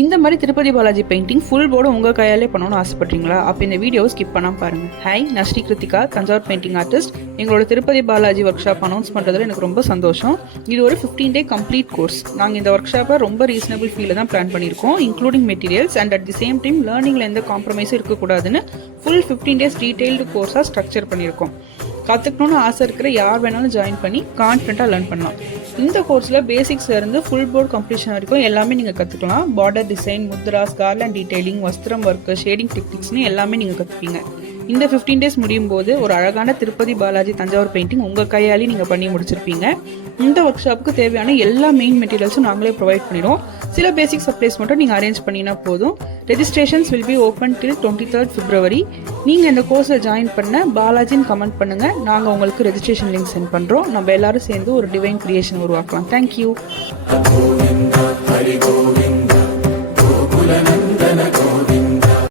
இந்த மாதிரி Tirupati Balaji painting full board உங்கள் கையாலே பண்ணணும்னு ஆசைப்பட்றீங்களா? அப்போ இந்த வீடியோவை ஸ்கிப் பண்ணாமல் பாருங்கள். ஹாய், நான் ஸ்ரீ கிருத்திகா, தஞ்சாவூர் பெயிண்டிங் ஆர்டிஸ்ட். எங்களோட Tirupati Balaji work shop announce பண்ணுறதுல எனக்கு ரொம்ப சந்தோஷம். இது ஒரு 15-day கம்ப்ளீட் கோர்ஸ். நாங்கள் இந்த ஒர்க் ஷாப்பை ரொம்ப ரீசனபிள் ஃபீலில் தான் பிளான் பண்ணியிருக்கோம், including materials and at the same time லேர்னிங்கில் எந்த காம்ப்ரமைஸும் இருக்கக்கூடாதுன்னு ஃபுல் 15 days டீட்டெயில்டு கோர்ஸாக ஸ்ட்ரக்சர் பண்ணியிருக்கோம். கற்றுக்கணும்னு ஆசை இருக்கிற யார் வேணாலும் ஜாயின் பண்ணி கான்ஃபிடென்ட்டாக லேர்ன் பண்ணலாம். இந்த கோர்ஸில் பேசிக்ஸ்லேருந்து ஃபுல் போர்ட் கம்ப்ளீஷன் வரைக்கும் எல்லாமே நீங்கள் கற்றுக்கலாம். Border design, mudras, garland detailing, வஸ்திரம் ஒர்க்கு, ஷேடிங் டெக்னிக்ஸ்னு எல்லாமே நீங்கள் கற்றுப்பீங்க. இந்த 15 days முடியும் போது ஒரு அழகான திருப்பதி பாலாஜி தஞ்சாவூர் பெயிண்டிங் உங்கள் கையாலே நீங்கள் பண்ணி முடிச்சிருப்பீங்க. இந்த ஒர்க் ஷாப்புக்கு தேவையான எல்லா மெயின் மெட்டீரியல்ஸும் நாங்களே ப்ரொவைட் பண்ணிடுவோம். சில பேசிக் சப்ளைஸ் மட்டும் நீங்கள் அரேஞ்ச் பண்ணினா போதும். Registrations will be open till 23rd February. நீங்கள் இந்த கோர்ஸில் ஜாயின் பண்ண பாலாஜின்னு கமெண்ட் பண்ணுங்கள். நாங்கள் உங்களுக்கு ரெஜிஸ்ட்ரேஷன் லிங்க் சென்ட் பண்ணுறோம். நம்ம எல்லாரும் சேர்ந்து ஒரு டிவைன் கிரியேஷன் உருவாக்கலாம். தேங்க்யூ.